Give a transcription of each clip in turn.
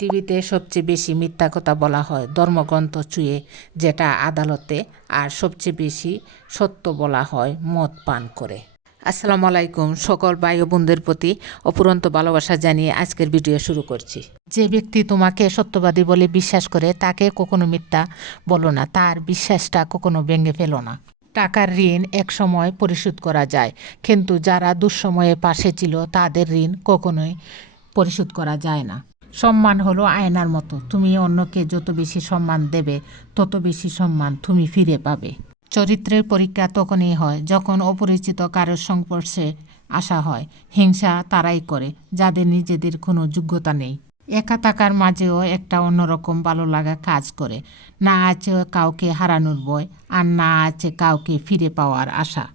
পৃথিবীতে সবচেয়ে বেশি মিথ্যা কথা বলা হয় ধর্মগ্রন্থ ছুঁয়ে, যেটা আদালতে, আর সবচেয়ে বেশি সত্য বলা হয় মদ পান করে। আসসালামু আলাইকুম। সকল ভাই ও বোনদের প্রতি অপুরন্ত ভালোবাসা জানিয়ে আজকের ভিডিও শুরু করছি। যে ব্যক্তি তোমাকে সত্যবাদী বলে বিশ্বাস করে তাকে কখনো মিথ্যা বলো না, তার বিশ্বাসটা কখনো ভেঙে ফেলো না। টাকার ঋণ এক সময় পরিশোধ করা যায়, কিন্তু যারা দুঃসময়ে পাশে ছিল তাদের ঋণ কখনোই পরিশোধ করা যায় না। সম্মান হলো আয়নার মতো, তুমি অন্যকে যত বেশি সম্মান দেবে তত বেশি সম্মান তুমি ফিরে পাবে। চরিত্রের পরীক্ষা তখনই হয় যখন অপরিচিত কারোর সংস্পর্শে আসা হয়। হিংসা তারাই করে যাদের নিজেদের কোনো যোগ্যতা নেই। একা থাকার মাঝেও একটা অন্যরকম ভালো লাগা কাজ করে। না আছে কাউকে হারানোর ভয়, আর না আছে কাউকে ফিরে পাওয়ার আশা।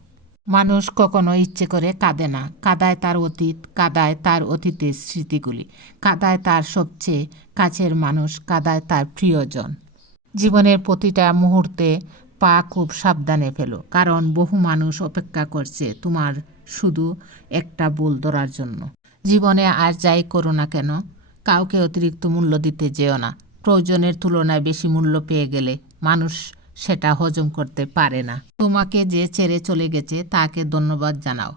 মানুষ কখনো ইচ্ছে করে কাঁদে না, কাঁদায় তার অতীত, কাঁদায় তার অতীতের স্মৃতিগুলি, কাঁদায় তার সবচেয়ে কাছের মানুষ, কাঁদায় তার প্রিয়জন। জীবনের প্রতিটা মুহূর্তে পা খুব সাবধানে ফেলো, কারণ বহু মানুষ অপেক্ষা করছে তোমার শুধু একটা ভুল ধরার জন্য। জীবনে আর যাই করো না কেন, কাউকে অতিরিক্ত মূল্য দিতে যেও না। প্রয়োজনের তুলনায় বেশি মূল্য পেয়ে গেলে মানুষ সেটা হজম করতে পারে না। তোমাকে যে ছেড়ে চলে গেছে তাকে ধন্যবাদ জানাও।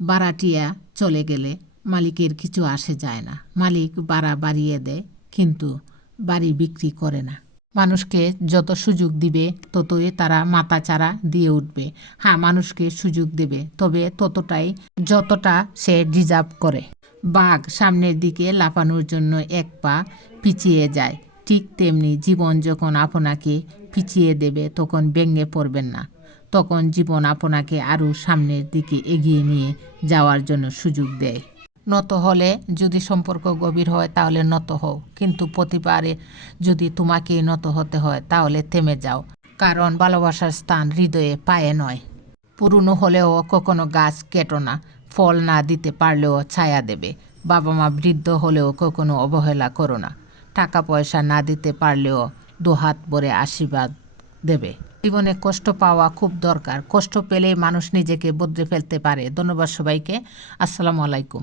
ভাড়াটিয়া চলে গেলে মালিকের কিছু আসে যায় না। মালিক ভাড়া বাড়িয়ে দেয়, কিন্তু বাড়ি বিক্রি করে না। মানুষকে যত সুযোগ দিবে ততই তারা মাথাচাড়া দিয়ে উঠবে। হ্যাঁ, মানুষকে সুযোগ দেবে, তবে ততটাই যতটা সে ডিজার্ভ করে। বাঘ সামনের দিকে লাফানোর জন্য এক পা পিছিয়ে যায়, ঠিক তেমনি জীবন যখন আপনাকে পিছিয়ে দেবে তখন ভেঙে পড়বেন না। তখন জীবন আপনাকে আরও সামনের দিকে এগিয়ে নিয়ে যাওয়ার জন্য সুযোগ দেয়। নত হলে যদি সম্পর্ক গভীর হয় তাহলে নত হও, কিন্তু প্রতিবারে যদি তোমাকে নত হতে হয় তাহলে থেমে যাও, কারণ ভালোবাসার স্থান হৃদয়ে, পায়ে নয়। পুরনো হলেও কখনো গাছ কেটো না, ফল না দিতে পারলেও ছায়া দেবে। বাবা মা বৃদ্ধ হলেও কখনো অবহেলা করো না, টাকা পয়সা না দিতে পারলেও দুহাত ভরে আশীর্বাদ দেবে। জীবনে কষ্ট পাওয়া খুব দরকার, কষ্ট পেলেই মানুষ নিজেকে বদলে ফেলতে পারে। ধন্যবাদ সবাইকে। আসসালামু আলাইকুম।